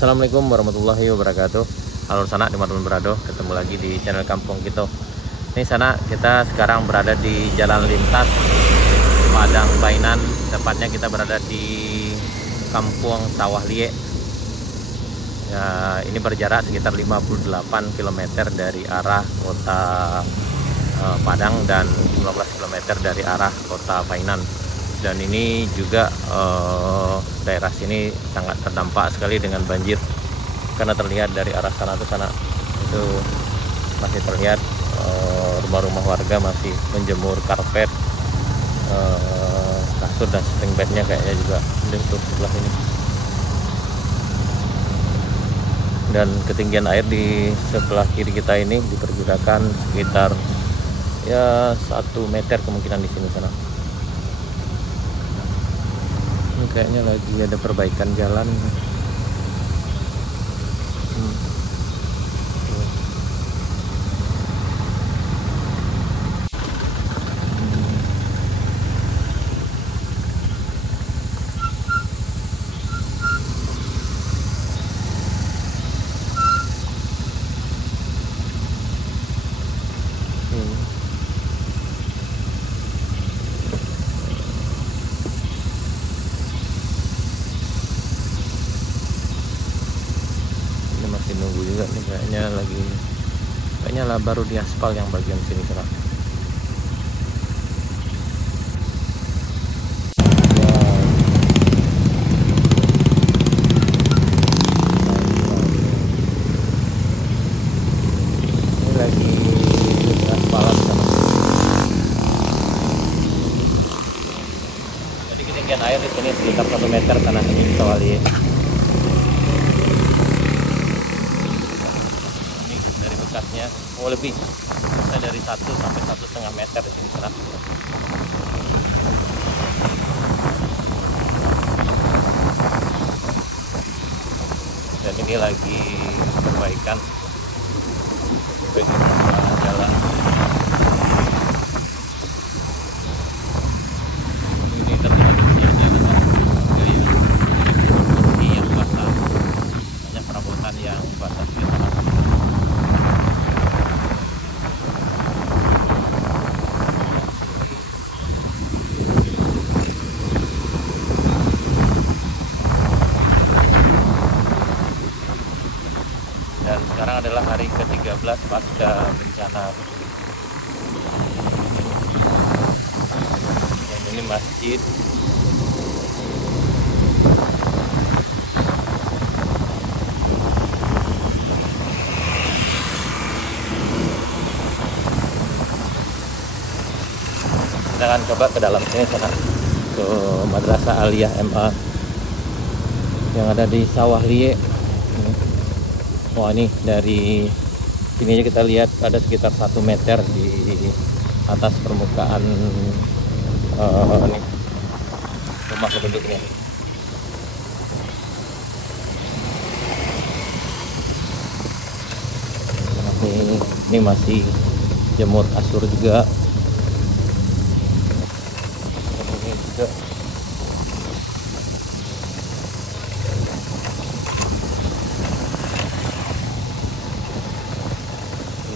Assalamualaikum warahmatullahi wabarakatuh. Halo sana teman-teman berado, ketemu lagi di channel Kampung Kita. Ini sana kita sekarang berada di jalan lintas Padang Bainan. Tepatnya kita berada di Kampung Sawah Lie. Ya, ini berjarak sekitar 58 km dari arah kota Padang dan 19 km dari arah kota Bainan. Dan ini juga daerah sini sangat terdampak sekali dengan banjir, karena terlihat dari arah sana ke sana itu masih terlihat rumah-rumah warga masih menjemur karpet, kasur dan spring bednya kayaknya juga untuk sebelah ini. Dan ketinggian air di sebelah kiri kita ini diperkirakan sekitar ya 1 meter kemungkinan di sini sana. Ini kayaknya lagi ada perbaikan jalan. Masih nunggu juga nih, kayaknya lah baru di aspal yang bagian sini sana. Ini lagi aspalan sana. Jadi ketinggian air di sini sekitar 1 meter tanah ini kawali. Bekasnya lebih bisa dari 1 sampai 1,5 meter di sini sana. Dan ini lagi perbaikan jalan. Ini terlihat yang basah, banyak perabotan yang basah di sana. Dan sekarang adalah hari ke-13 pasca bencana. Dan ini masjid. Kita akan coba ke dalam sini sana, ke Madrasah Aliyah MA yang ada di Sawah Lie. Wah, ini dari sini aja kita lihat ada sekitar 1 meter di atas permukaan nih, rumah penduduknya. Ini masih jemur kasur juga. Ini juga.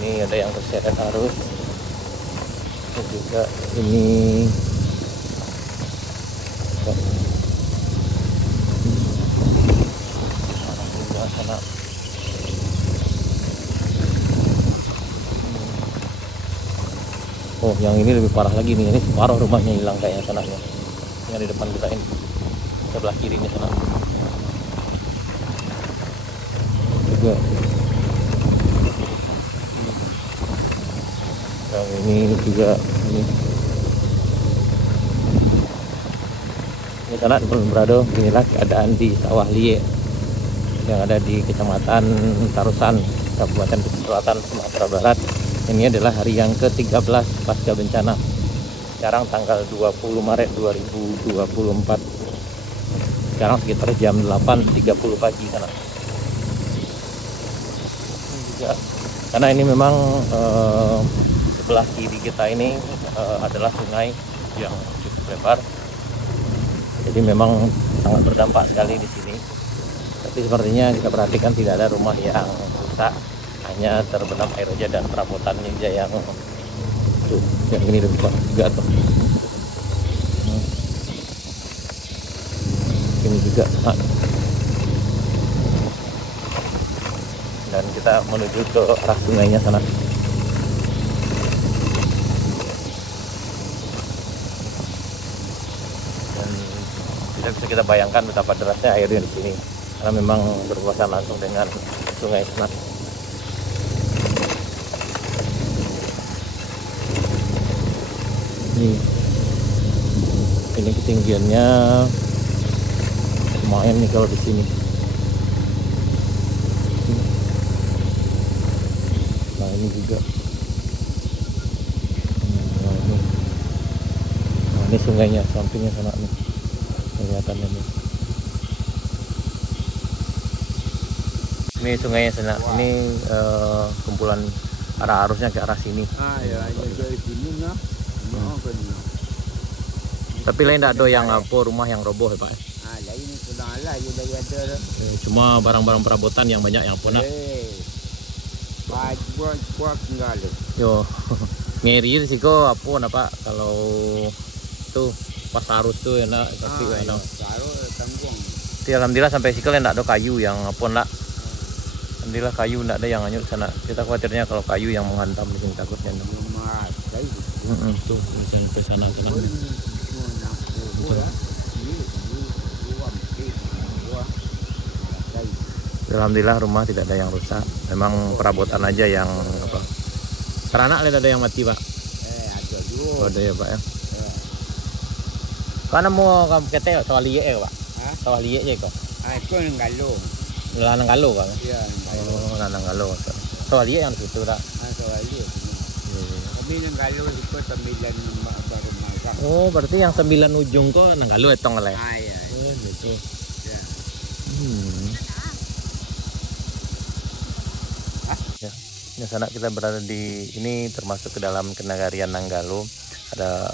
Ini ada yang terseret arus. Dan juga ini sana. Oh, yang ini lebih parah lagi nih. Ini separuh rumahnya hilang kayaknya sananya. Yang di depan kita ini, sebelah kiri ini sana. Juga yang ini juga ini sana teman berado. Inilah keadaan di Sawah Lie yang ada di Kecamatan Tarusan, Kabupaten Selatan, Sumatera Barat. Ini adalah hari yang ke-13 pasca bencana. Sekarang tanggal 20 Maret 2024. Sekarang sekitar jam 8.30 pagi sana. Ini juga karena ini memang sebelah kiri kita ini adalah sungai yang cukup lebar, jadi memang sangat berdampak sekali di sini. Tapi sepertinya kita perhatikan tidak ada rumah yang rusak, hanya terbenam air aja dan perabotannya aja yang tuh, yang ini rusak juga tuh. Ini juga dan kita menuju ke arah sungainya sana. Dan tidak bisa kita bayangkan betapa derasnya airnya di sini, karena memang berurusan langsung dengan sungai sana. Ini ketinggiannya lumayan nih kalau di sini. Nah ini juga. Nah ini sungainya, sampingnya sana nih kelihatannya nih. Ini sungainya sana. Ini kumpulan arah arusnya ke arah sini. Ya, dari sini nah. Tapi lain tak ada yang apa rumah yang roboh ya Pak? Lain sudah lah ya dari ada. Cuma barang-barang perabotan yang banyak yang punah. Buat enggak ada. Yo, ngeri sih kok apa kalau tuh pas arus tuh enak pasti enak. Taruh tanggung. Alhamdulillah sampai sikil enggak ada kayu yang apa lah. Alhamdulillah kayu enggak ada yang hanyut sana. Kita khawatirnya kalau kayu yang menghantam di sini takutnya. Tuh sampai sana tenang. Alhamdulillah rumah tidak ada yang rusak. Memang perabotan aja yang apa? Teranak ada yang mati Pak. Ada juga. Oh, ada ya Pak ya. Karena mau kamu kete sawah liye ya Pak. Sawah liye ya kok. Itu yang galuh. Lanang galuh Pak. Iya, Oh, lanang galuh. Sawah liye yang di situ Pak. Sawah liye. Kami yang galuh itu 9 baru makan. Oh, berarti yang 9 ujung kok nang galuh etong le. Iya. Oh, gitu. Ya. Di sana kita berada di ini termasuk ke dalam Kenagarian Nanggalo. Ada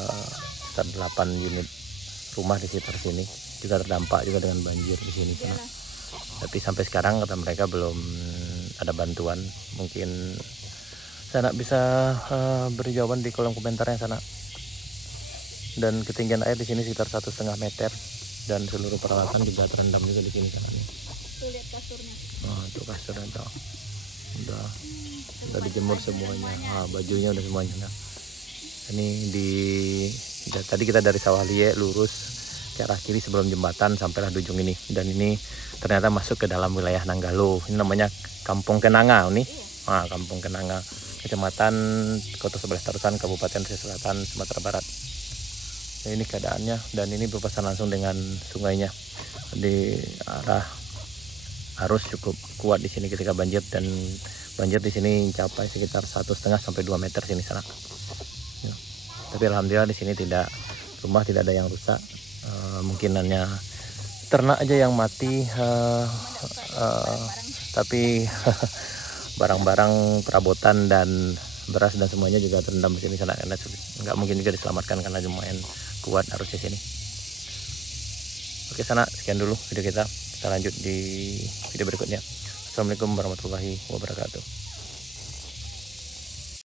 sekitar 8 unit rumah di sekitar sini. Juga terdampak juga dengan banjir di sini sana. Tapi sampai sekarang kata mereka belum ada bantuan. Mungkin sana bisa beri jawaban di kolom komentarnya sana. Dan ketinggian air di sini sekitar 1,5 meter dan seluruh peralatan juga terendam juga di sini sana nih. Tuh lihat kasurnya. Oh, itu kasurnya tuh. Udah dijemur semuanya. Bajunya udah semuanya. Nah, ini tadi kita dari Sawah Liye lurus ke arah kiri sebelum jembatan sampailah di ujung ini. Dan ini ternyata masuk ke dalam wilayah Nanggalo. Ini namanya Kampung Kenanga nih. Kampung Kenanga, Kecamatan Kota Sebelas Tarusan, Kabupaten Aceh Selatan, Sumatera Barat. Nah, ini keadaannya dan ini berpasan langsung dengan sungainya. Di arah arus cukup kuat di sini ketika banjir, dan banjir di sini mencapai sekitar 1,5 sampai 2 meter sini sana. Ya. Tapi alhamdulillah di sini rumah tidak ada yang rusak. Mungkin hanya ternak aja yang mati. Tapi barang-barang perabotan dan beras dan semuanya juga terendam di sini sana, karena nggak mungkin juga diselamatkan karena lumayan kuat arus di sini. Oke sana, sekian dulu video kita. Kita lanjut di video berikutnya. Assalamualaikum warahmatullahi wabarakatuh.